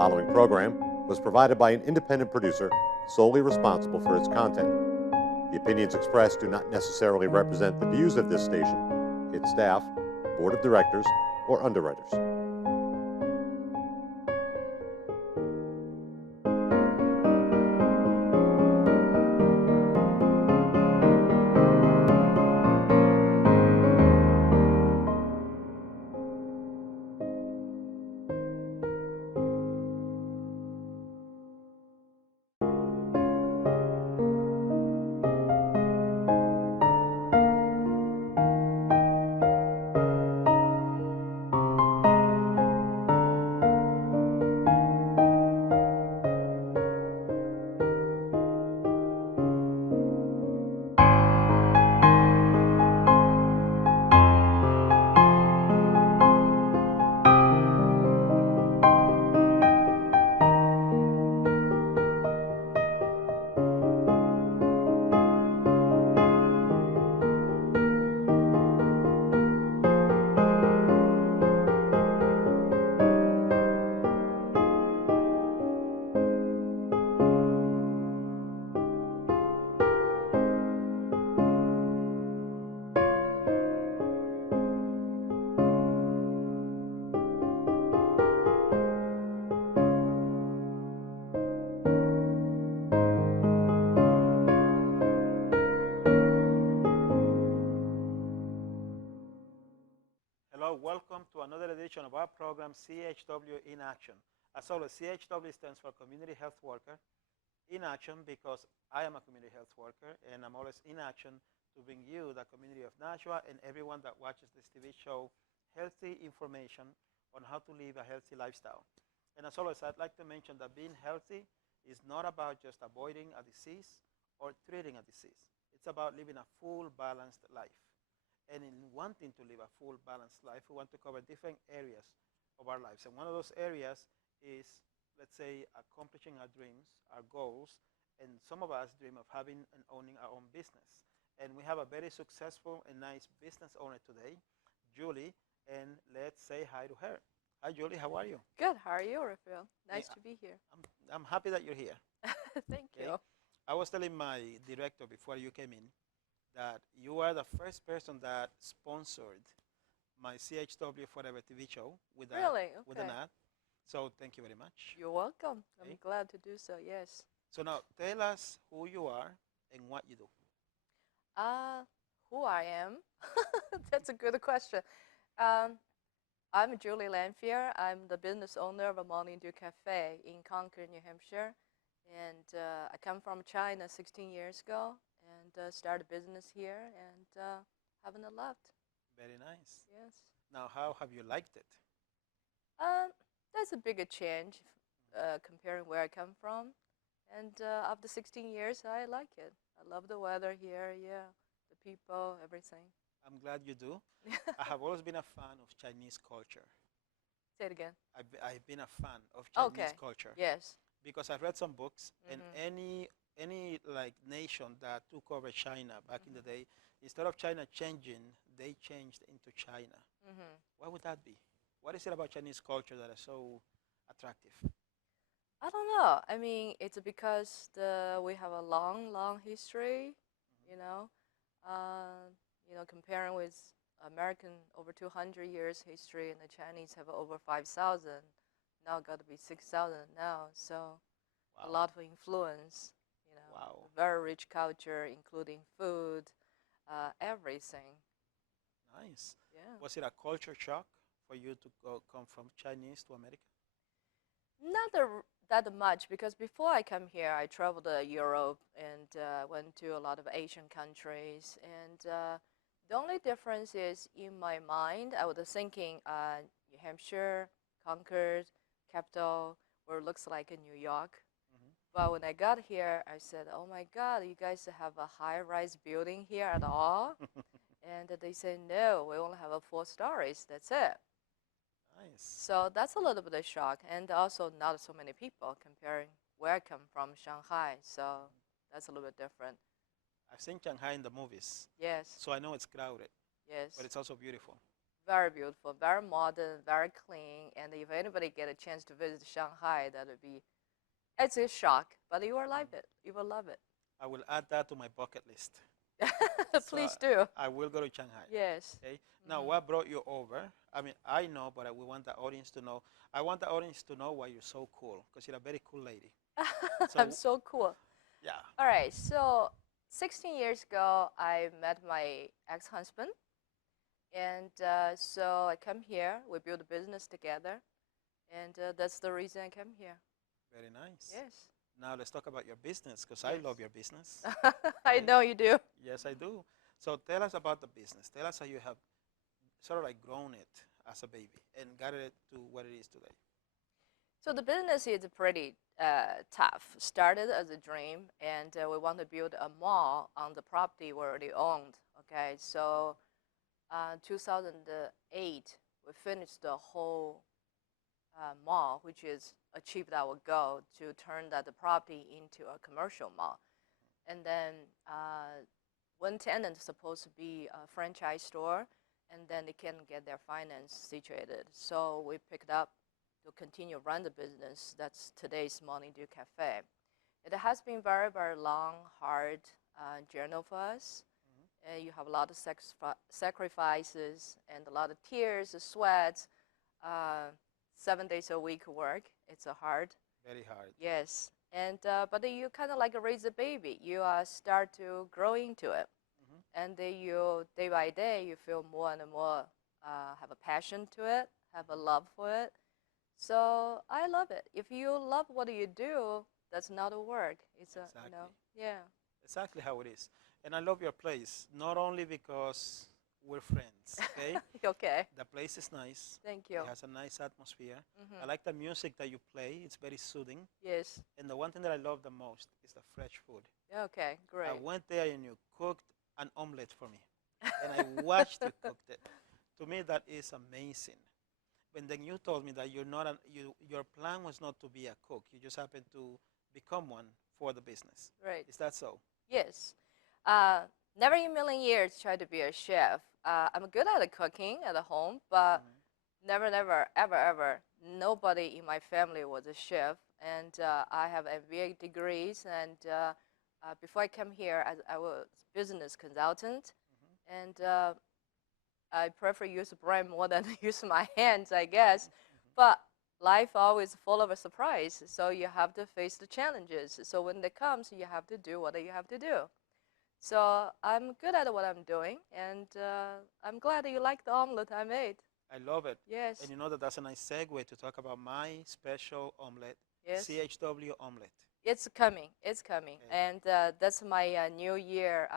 following program was provided by an independent producer solely responsible for its content. The opinions expressed do not necessarily represent the views of this station, its staff, board of directors, or underwriters. Hello, welcome to another edition of our program, CHW in Action. As always, CHW stands for Community Health Worker in Action because I am a community health worker and I'm always in action to bring you, the community of Nashua, and everyone that watches this TV show, healthy information on how to live a healthy lifestyle. And as always, I'd like to mention that being healthy is not about just avoiding a disease or treating a disease. It's about living a full, balanced life. And in wanting to live a full, balanced life, we want to cover different areas of our lives. And one of those areas is, let's say, accomplishing our dreams, our goals. And some of us dream of having and owning our own business. And we have a very successful and nice business owner today, Julie. And let's say hi to her. Hi, Julie. How are you? Good. How are you, Rafael? Nice to be here. I'm happy that you're here. Thank you. I was telling my director before you came in that you are the first person that sponsored my CHW Forever TV show with, with an ad. So thank you very much. You're welcome. I'm glad to do so, yes. So now tell us who you are and what you do. Who I am? That's a good question. I'm Juli Y Lamphear. I'm the business owner of a Morning Dew Cafe in Concord, New Hampshire. And I come from China 16 years ago. And started a business here and haven't left. Very nice. Yes. Now, how have you liked it? That's a bigger change comparing where I come from. And after 16 years, I like it. I love the weather here, yeah, the people, everything. I'm glad you do. I have always been a fan of Chinese culture. Say it again. I've been a fan of Chinese culture. Yes. Because I've read some books, and any like nation that took over China back in the day, instead of China changing, they changed into China. Why would that be? What is it about Chinese culture that is so attractive? I don't know. I mean, it's because we have a long history, you know. Comparing with American over 200 years history, and the Chinese have over 5,000. Now got to be 6,000 now. So a lot of influence. Very rich culture, including food, everything. Nice. Yeah. Was it a culture shock for you to come from Chinese to America? Not that much, because before I come here, I traveled to Europe and went to a lot of Asian countries. And the only difference is in my mind, I was thinking New Hampshire, Concord, capital, where it looks like in New York. But when I got here, I said, oh my God, you guys have a high-rise building here at all? And they said, no, we only have 4 stories, that's it. Nice. So that's a little bit of shock. And also not so many people comparing where I come from, Shanghai. So that's a little bit different. I've seen Shanghai in the movies. Yes. So I know it's crowded. Yes. But it's also beautiful. Very beautiful, very modern, very clean. And if anybody get a chance to visit Shanghai, that would be, it's a shock, but you will love it. You will love it. I will add that to my bucket list. Please do. I will go to Shanghai. Yes. Okay. Now, what brought you over? I mean, I know, but we want the audience to know. I want the audience to know why you're so cool, because you're a very cool lady. I'm so cool. Yeah. All right. So 16 years ago, I met my ex-husband. And so I come here. We build a business together. And that's the reason I come here. Very nice. Yes. Now let's talk about your business, because I love your business. I know you do. Yes, I do. So tell us about the business. Tell us how you have sort of like grown it as a baby and got it to what it is today. So the business is pretty tough. Started as a dream, and we want to build a mall on the property we already owned. Okay, so 2008, we finished the whole mall, which is achieved our goal to turn that the property into a commercial mall. And then one tenant is supposed to be a franchise store, and then they can get their finance situated. So we picked up to continue run the business. That's today's Morning Dew Cafe. It has been very, very long, hard journey for us. You have a lot of sacrifices and a lot of tears, sweat, 7 days a week work. It's hard. Very hard. Yes. And but you kind of like raise a baby. You start to grow into it. And then you, day by day, you feel more and more, have a passion to it, have a love for it. So I love it. If you love what you do, that's not a work. It's exactly. You know, yeah. Exactly how it is. And I love your place, not only because we're friends, okay? Okay. The place is nice. Thank you. It has a nice atmosphere. I like the music that you play. It's very soothing. Yes. And the one thing that I love the most is the fresh food. Okay, great. I went there and you cooked an omelet for me. And I watched you cook it. To me, that is amazing. And then you told me that your plan was not to be a cook. You just happened to become one for the business. Right. Is that so? Yes. Never in a million years try to be a chef. I'm good at cooking at home, but never, ever, nobody in my family was a chef. And I have MBA degrees. And before I came here, I was business consultant. And I prefer use brain more than use my hands, I guess. But life always full of a surprise, so you have to face the challenges. So when it comes, you have to do what you have to do. So I'm good at what I'm doing, and I'm glad that you like the omelet I made. I love it. Yes. And you know that's a nice segue to talk about my special omelet, yes. CHW omelet. It's coming. It's coming. Okay. And that's my New Year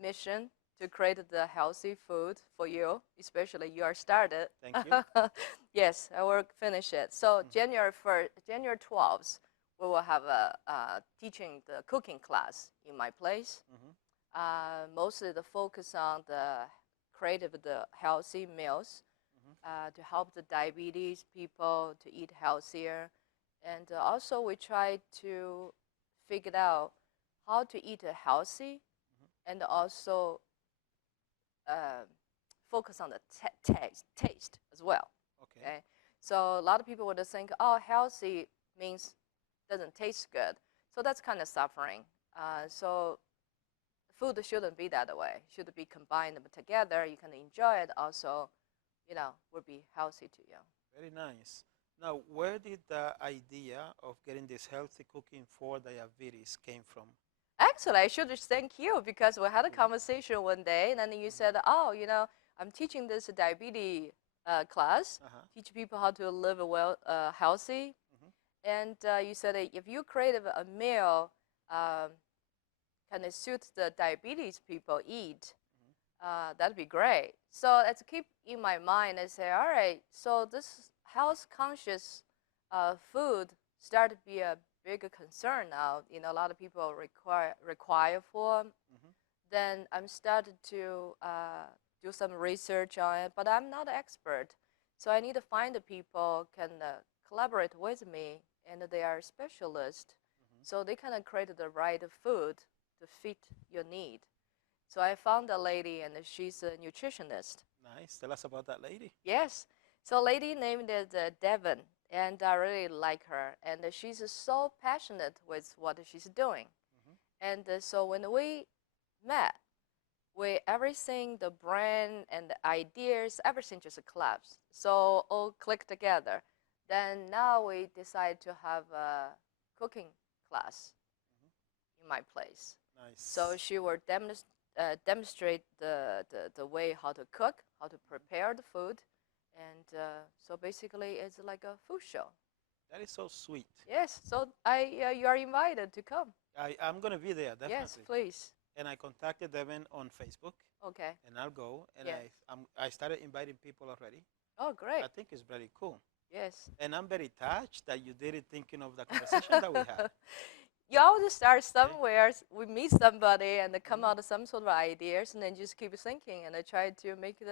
mission, to create the healthy food for you, especially you are started. Thank you. Yes, I will finish it. So January 12th, we will have a teaching the cooking class in my place. Mostly the focus on the creative, the healthy meals to help the diabetes people to eat healthier. And also we try to figure out how to eat healthy and also focus on the taste as well. Okay. So a lot of people would think, oh, healthy means doesn't taste good. So that's kind of suffering. So food shouldn't be that way. It should be combined together. You can enjoy it. Also, will be healthy to you. Very nice. Now, where did the idea of getting this healthy cooking for diabetes came from? Actually, I should thank you, because we had a conversation one day, and then you said, oh, I'm teaching this diabetes class, teach people how to live well, healthy. And you said if you create a meal kind of suit the diabetes people eat, that'd be great. So let's keep in my mind and say, all right, so this health conscious food started to be a bigger concern now. A lot of people require for. Then I'm started to do some research on it, but I'm not an expert. So I need to find the people can collaborate with me, and they are specialists. So they can create the right food to fit your need. So I found a lady, and she's a nutritionist. Nice. Tell us about that lady. Yes. So, a lady named Devon, and I really like her, and she's so passionate with what she's doing. And so when we met, everything, the brand and the ideas, everything just collapsed. So all clicked together. Then now we decide to have a cooking class in my place. Nice. So she will demonstrate the way how to cook, how to prepare the food. And so basically it's like a food show. That is so sweet. Yes, so you are invited to come. I'm going to be there, definitely. Yes, please. And I contacted Devin on Facebook. Okay. And I'll go. And Yes. I started inviting people already. Oh, great. I think it's very cool. Yes. And I'm very touched that you did it thinking of the conversation that we had. You always start somewhere. We meet somebody and they come out with some sort of ideas, and then just keep thinking and try to make it,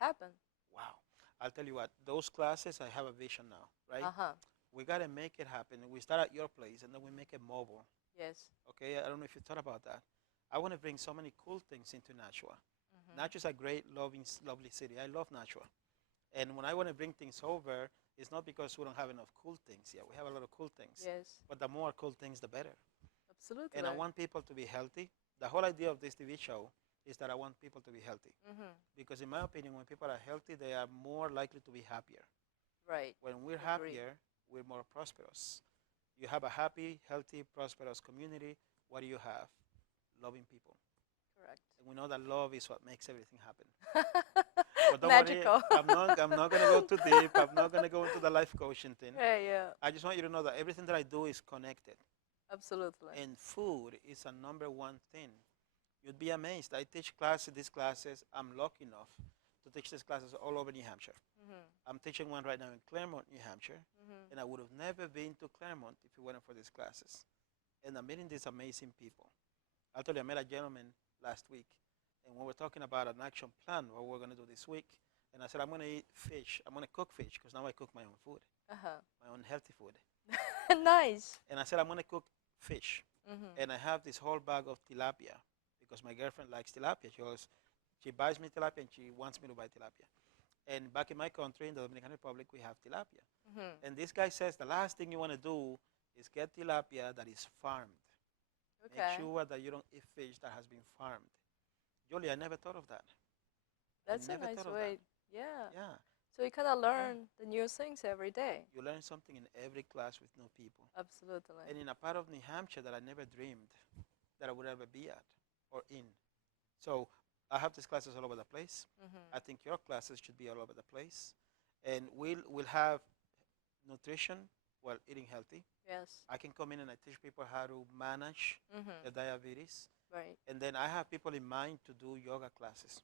happen. Wow. I'll tell you what, those classes, I have a vision now, right? We got to make it happen. We start at your place, and then we make it mobile. Yes. Okay, I don't know if you thought about that. I want to bring so many cool things into Nashua. Nashua's a great, lovely city. I love Nashua. And when I want to bring things over, it's not because we don't have enough cool things yet. We have a lot of cool things. Yes. But the more cool things, the better. Absolutely. And I want people to be healthy. The whole idea of this TV show is that I want people to be healthy. Because in my opinion, when people are healthy, they are more likely to be happier. Right. When we're happier, we're more prosperous. You have a happy, healthy, prosperous community. What do you have? Loving people. Correct. And we know that love is what makes everything happen. But don't Magical. worry, I'm not going to go too deep. I'm not going to go into the life coaching thing. Yeah. I just want you to know that everything that I do is connected. Absolutely. And food is a number one thing. You'd be amazed. I teach these classes. I'm lucky enough to teach these classes all over New Hampshire. I'm teaching one right now in Claremont, New Hampshire. And I would have never been to Claremont if it weren't for these classes. And I'm meeting these amazing people. I'll tell you, I met a gentleman last week, and we were talking about an action plan, what we're going to do this week. And I said, I'm going to eat fish. I'm going to cook fish, because now I cook my own food, my own healthy food. Nice. And I said, I'm going to cook fish. And I have this whole bag of tilapia, because my girlfriend likes tilapia. She buys me tilapia, and she wants me to buy tilapia. And back in my country, in the Dominican Republic, we have tilapia. And this guy says the last thing you want to do is get tilapia that is farmed. Okay. Make sure that you don't eat fish that has been farmed. Julie, I never thought of that. That's a nice way. Yeah. Yeah. So you kind of learn the new things every day. You learn something in every class with new people. Absolutely. And in a part of New Hampshire that I never dreamed that I would ever be at or in. So I have these classes all over the place. I think your classes should be all over the place. And we'll have nutrition while eating healthy. Yes. I can come in and I teach people how to manage the diabetes. Right. And then I have people in mind to do yoga classes,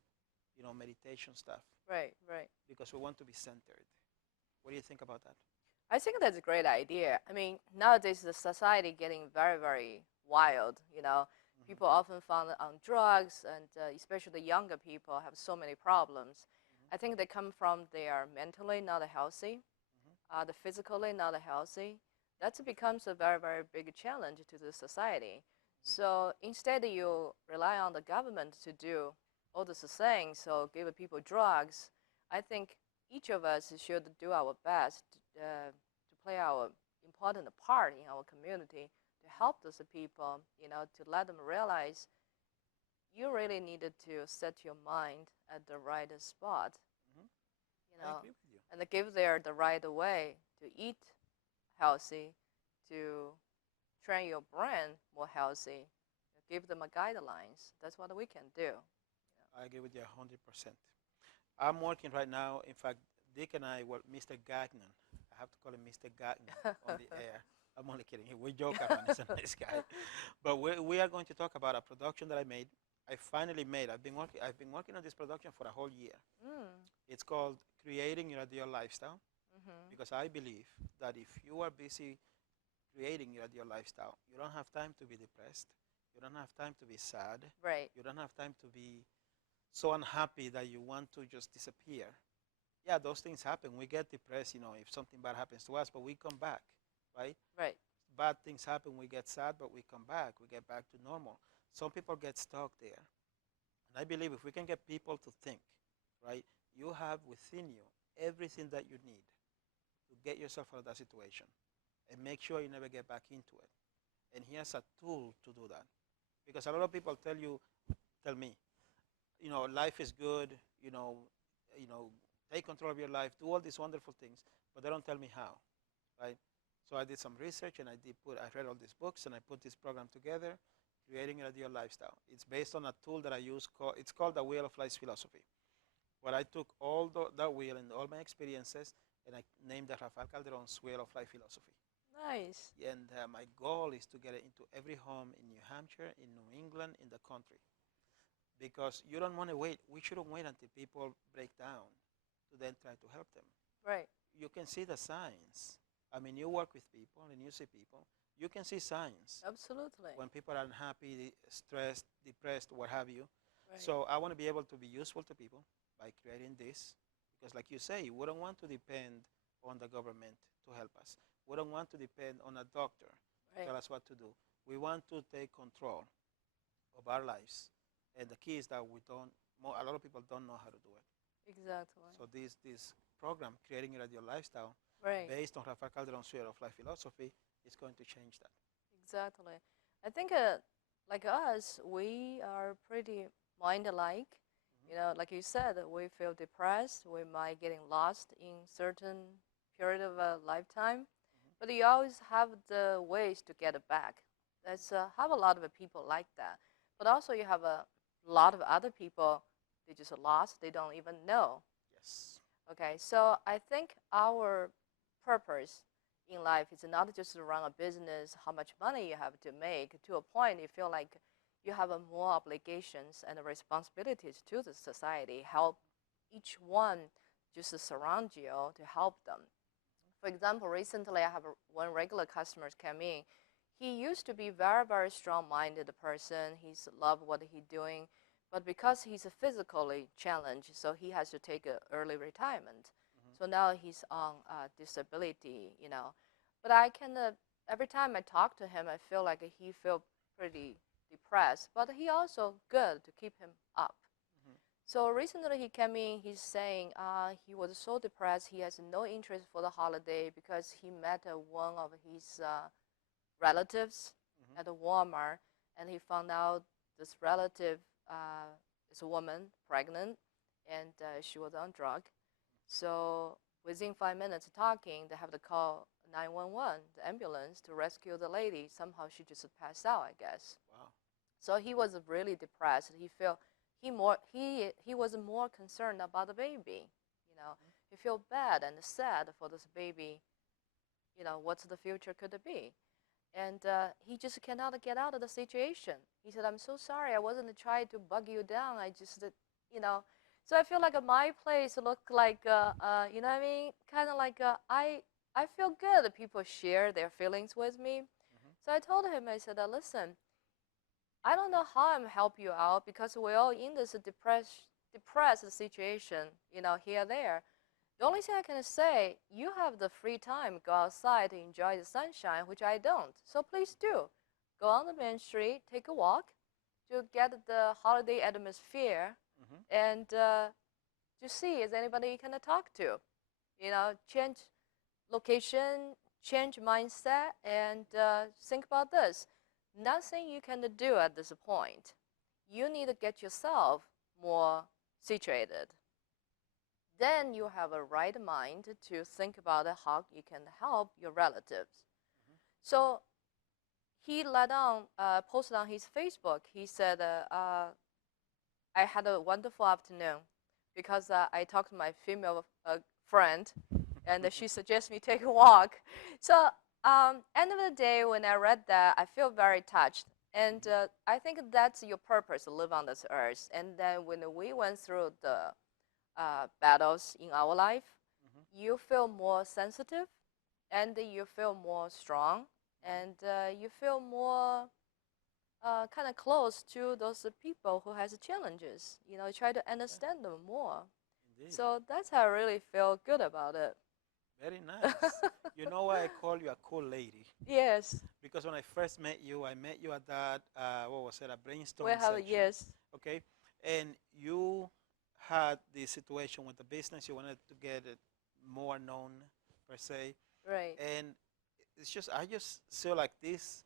meditation stuff. Right. Because we want to be centered. What do you think about that? I think that's a great idea. I mean, nowadays the society getting very, very wild. People often found on drugs, and especially the younger people have so many problems. I think they come from they are mentally not healthy, the physically not healthy. That becomes a very, very big challenge to the society. So instead, you rely on the government to do all these things, so give people drugs. I think each of us should do our best to play our important part in our community to help those people, to let them realize you really needed to set your mind at the right spot, I agree with you. and give them the right way to eat healthy, to train your brain more healthy, give them guidelines. That's what we can do. I agree with you 100%. I'm working right now. In fact, Dick and I were Mr. Gagnon. I have to call him Mr. Gagnon on the air. I'm only kidding. We joke around. He's a nice guy. But we are going to talk about a production that I made. I finally made. I've been working on this production for a whole year. It's called Creating Your Ideal Lifestyle. Because I believe that if you are busy creating your ideal lifestyle, you don't have time to be depressed. You don't have time to be sad. Right. You don't have time to be so unhappy that you want to just disappear. Yeah, those things happen. We get depressed, if something bad happens to us, but we come back, right? Right. Bad things happen, we get sad, but we come back. We get back to normal. Some people get stuck there. And I believe if we can get people to think right? You have within you everything that you need to get yourself out of that situation and make sure you never get back into it. And here's a tool to do that. Because a lot of people tell me, life is good, you know, take control of your life, do all these wonderful things, but they don't tell me how, right? So I did some research and I read all these books and I put this program together, creating an ideal lifestyle. It's based on a tool that I use it's called the Wheel of Life philosophy. Where I took all that wheel and all my experiences and I named it Rafael Calderon's Wheel of Life philosophy. Nice. And my goal is to get it into every home in New Hampshire, in New England, in the country. Because you don't want to wait. We shouldn't wait until people break down to then try to help them. Right. You can see the signs. I mean, you work with people and you see people. You can see signs Absolutely. when people are unhappy, stressed, depressed, what have you. Right. So I want to be able to be useful to people by creating this. Because like you say, we don't want to depend on the government to help us. We don't want to depend on a doctor to Right. tell us what to do. We want to take control of our lives. And the key is that a lot of people don't know how to do it. Exactly. So this program, Creating Your Ideal Lifestyle, Right. based on Rafael Calderon's Wheel of Life philosophy, is going to change that. Exactly. I think like us, we are pretty mind-alike. Like you said, we feel depressed. We might getting lost in certain period of a lifetime, but you always have the ways to get it back. There's have a lot of people like that, but also you have a lot of other people. They just lost. They don't even know. Yes. Okay, so I think our purpose in life is not just to run a business, how much money you have to make. To a point, you feel like you have more obligations and responsibilities to the society. Help each one just surround you to help them. For example, recently I have one regular customer came in. He used to be very, very strong-minded person. He's love what he's doing. But because he's physically challenged, so he has to take an early retirement. So now he's on disability, But I can, every time I talk to him, I feel like he feel pretty depressed. But he also good to keep him up. So recently he came in, he's saying he was so depressed, he has no interest for the holiday because he met one of his relatives at a Walmart, and he found out this relative is a woman, pregnant, and she was on drug. So within 5 minutes talking, they have to call 911, the ambulance, to rescue the lady. Somehow she just passed out, I guess. Wow. So he was really depressed. He was more concerned about the baby. He felt bad and sad for this baby. What's the future could it be? And he just cannot get out of the situation. He said, "I'm so sorry. I wasn't trying to bug you down. I just, So I feel like my place looked like, you know what I mean? Kind of like I feel good that people share their feelings with me. So I told him, I said, listen, I don't know how I'm help you out because we're all in this depressed situation, here and there. The only thing I can say, you have the free time, go outside to enjoy the sunshine, which I don't. So please do. Go on the main street, take a walk to get the holiday atmosphere and to see is anybody you can talk to. Change location, change mindset, and think about this. Nothing you can do at this point. You need to get yourself more situated. Then you have a right mind to think about how you can help your relatives. So he posted on his Facebook. He said, I had a wonderful afternoon because I talked to my female friend, and she suggests me take a walk. So end of the day, when I read that, I feel very touched. And I think that's your purpose to live on this earth. And then when we went through the battles in our life, you feel more sensitive, and you feel more strong, and you feel more kind of close to those people who has challenges. Try to understand them more. Indeed. So that's how I really feel good about it. Very nice. You know why I call you a cool lady? Yes. Because when I first met you at that, what was it, a brainstorm session. Yes. Okay, and you had the situation with the business. You wanted to get it more known, per se. Right. And it's just, I just feel like this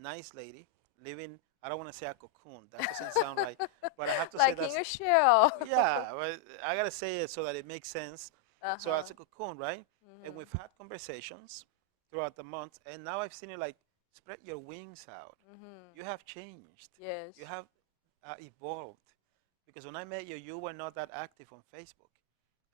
nice lady living, I don't want to say a cocoon. That doesn't sound right. But I have to say Like in that's, a shell. yeah, well, I got to say it so that it makes sense. So Uh-huh. as a cocoon, right? And we've had conversations throughout the month, and now I've seen you like spread your wings out. You have changed. Yes. You have evolved. Because when I met you, you were not that active on Facebook,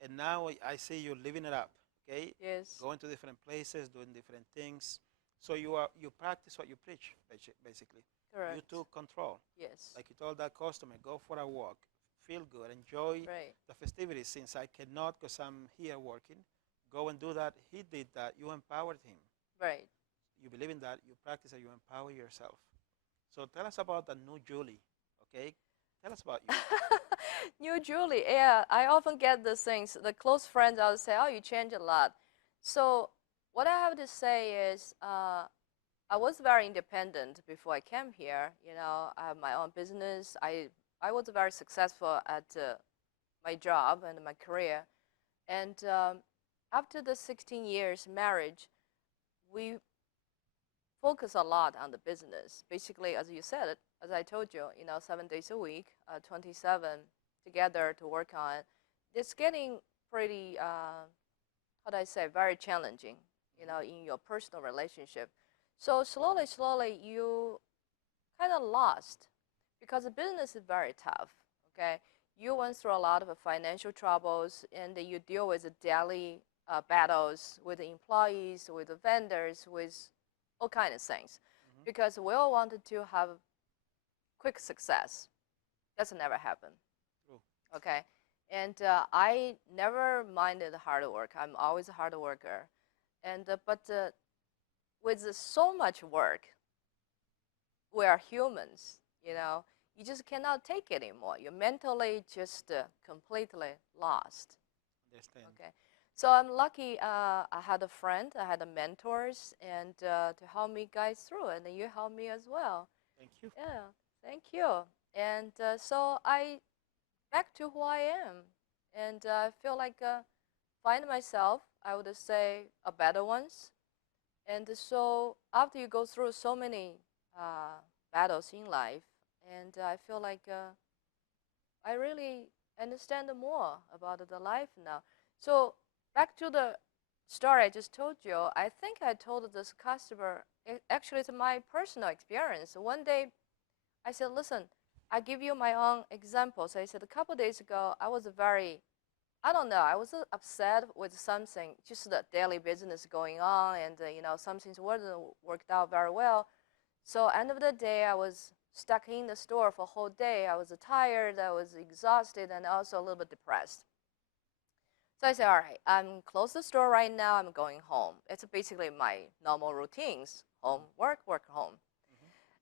and now I see you living it up. Okay, Yes. going to different places, doing different things. So you practice what you preach, basically. Correct. You took control. Yes. Like you told that customer, go for a walk, feel good, enjoy Right. the festivities. Since I cannot, because I'm here working, go and do that. He did that. You empowered him. Right. You believe in that. You practice it. You empower yourself. So tell us about the new Julie. Okay, tell us about you. New Julie, yeah, I often get these things. The close friends, I would say, "Oh, you change a lot." So, what I have to say is, I was very independent before I came here. You know, I have my own business. I was very successful at my job and my career. And after the 16 years marriage, we focus a lot on the business. Basically, as you said, as I told you, 7 days a week, 27 together to work on it. It's getting pretty, how do I say, very challenging, in your personal relationship. So slowly, you kind of lost because the business is very tough. Okay, you went through a lot of financial troubles, and you deal with the daily battles with the employees, with the vendors, with all kinds of things, because we all wanted to have quick success. That's never happened. True. Okay, and I never minded hard work. I'm always a hard worker, and but with so much work, we are humans. You just cannot take it anymore. You're mentally just completely lost. Understand. Okay. So I'm lucky. I had a friend, I had a mentors, and to help me guide through, and you helped me as well. Thank you. Yeah, thank you. And so I back to who I am, and I feel like find myself. I would say a better ones. And so after you go through so many battles in life, and I feel like I really understand more about the life now. So back to the story I just told you, I think I told this customer, actually it's my personal experience. One day I said, listen, I give you my own examples. I said a couple days ago, I was I don't know, I was upset with something, just the daily business going on, and some things wasn't worked out very well. So end of the day, I was stuck in the store for a whole day. I was tired, I was exhausted, and also a little bit depressed. So I said, all right, I'm close the store right now. I'm going home. It's basically my normal routines: home, work, home.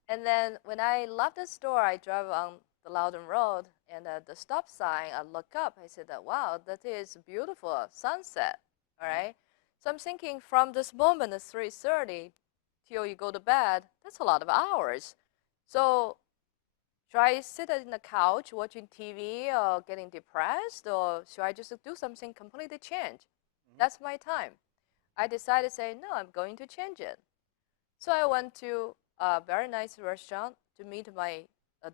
And then when I left the store, I drove on the Loudon Road, and at the stop sign, I look up. I said, wow, that is beautiful sunset. All right. So I'm thinking from this moment at 3:30 till you go to bed, that's a lot of hours. So should I sit on the couch watching TV or getting depressed, or should I just do something completely change? That's my time. I decided to say, no, I'm going to change it. So I went to a very nice restaurant to meet the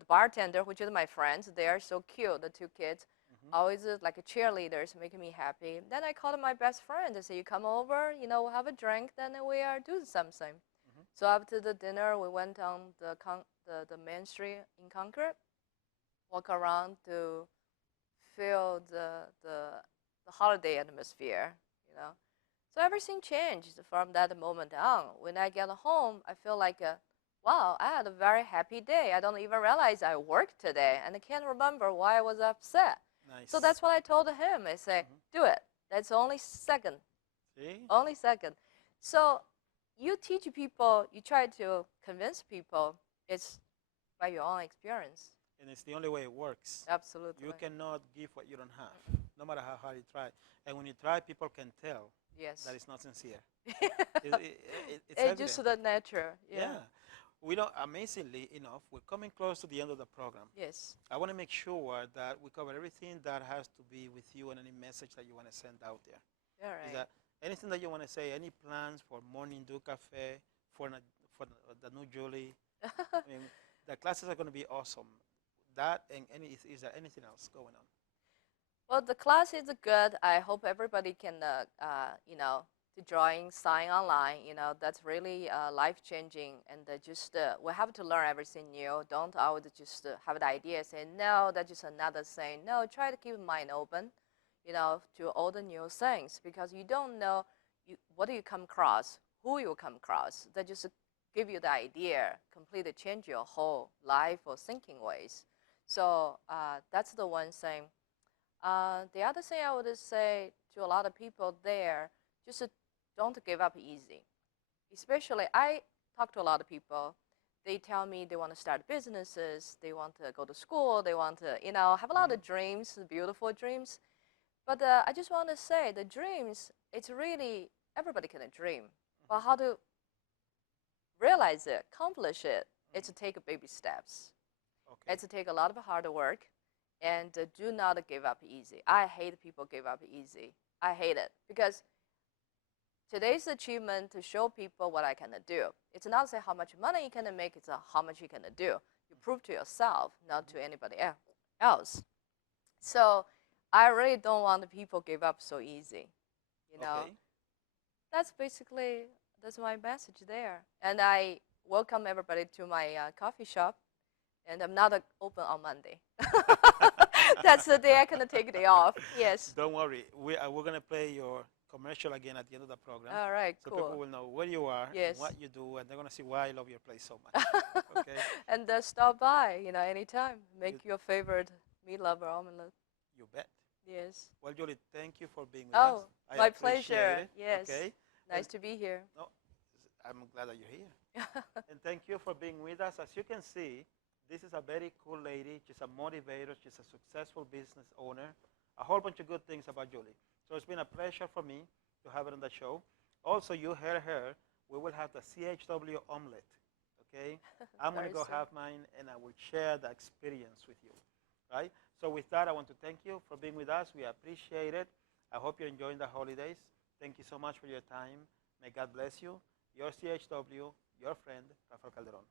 bartender, which is my friends. They are so cute, the two kids. Always like cheerleaders, making me happy. Then I called my best friend and said, you come over, we'll have a drink, then we are doing something. So after the dinner, we went on the main street in Concord, walk around to feel the holiday atmosphere, So everything changed from that moment on. When I get home, I feel like, wow, I had a very happy day. I don't even realize I worked today, and I can't remember why I was upset. Nice. So that's what I told him. I say, do it. That's only second. See? Only second. So you teach people, you try to convince people, it's by your own experience. And it's the only way it works. Absolutely. You cannot give what you don't have, no matter how hard you try. And when you try, people can tell Yes. that it's not sincere. It's It's just the nature. Yeah. We know, amazingly enough, we're coming close to the end of the program. Yes. I want to make sure that we cover everything that has to be with you and any message that you want to send out there. All Is right. that anything that you want to say? Any plans for Morning Dew Cafe, for the new Julie? I mean, the classes are going to be awesome. That and is there anything else going on? Well, the class is good. I hope everybody can, to drawing, sign online. That's really life-changing. And just we have to learn everything new. Don't always just have the idea, say, no, that's just another thing. No, try to keep your mind open, to all the new things. Because you don't know what you come across, who you come across. That just give you the idea, completely change your whole life or thinking ways. So that's the one thing. The other thing I would say to a lot of people there, just don't give up easy. Especially, I talk to a lot of people. They tell me they want to start businesses, they want to go to school, they want to, have a lot of dreams, beautiful dreams. But I just want to say the dreams, it's really, everybody can dream. But how to realize it, accomplish it, it's to take baby steps. Okay. It's to take a lot of hard work. And do not give up easy. I hate people give up easy. I hate it because today's achievement to show people what I can do. It's not say how much money you can make, it's how much you can do. You prove to yourself, not to anybody else. So I really don't want the people give up so easy. Okay. That's my message there. And I welcome everybody to my coffee shop. And I'm not open on Monday. That's the day I can take a day off. Yes. Don't worry. We're going to play your commercial again at the end of the program. All right, so cool. people will know where you are Yes. and what you do, and they're going to see why I love your place so much. Okay? And stop by, anytime. Make your favorite meat lover omelet. You bet. Yes. Well, Julie, thank you for being with us. Oh, I my appreciate pleasure. it. Yes. Okay? Nice to be here. No, I'm glad that you're here. And thank you for being with us. As you can see, this is a very cool lady. She's a motivator. She's a successful business owner. A whole bunch of good things about Julie. So it's been a pleasure for me to have her on the show. Also, you heard her. We will have the CHW omelet. Okay? I'm going to go have mine, and I will share the experience with you. Right? So with that, I want to thank you for being with us. We appreciate it. I hope you're enjoying the holidays. Thank you so much for your time. May God bless you. Your CHW, your friend, Rafael Calderon.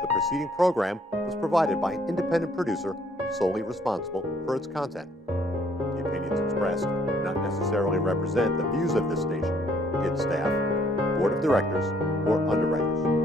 The preceding program was provided by an independent producer solely responsible for its content. The opinions expressed do not necessarily represent the views of this station, its staff, board of directors, or underwriters.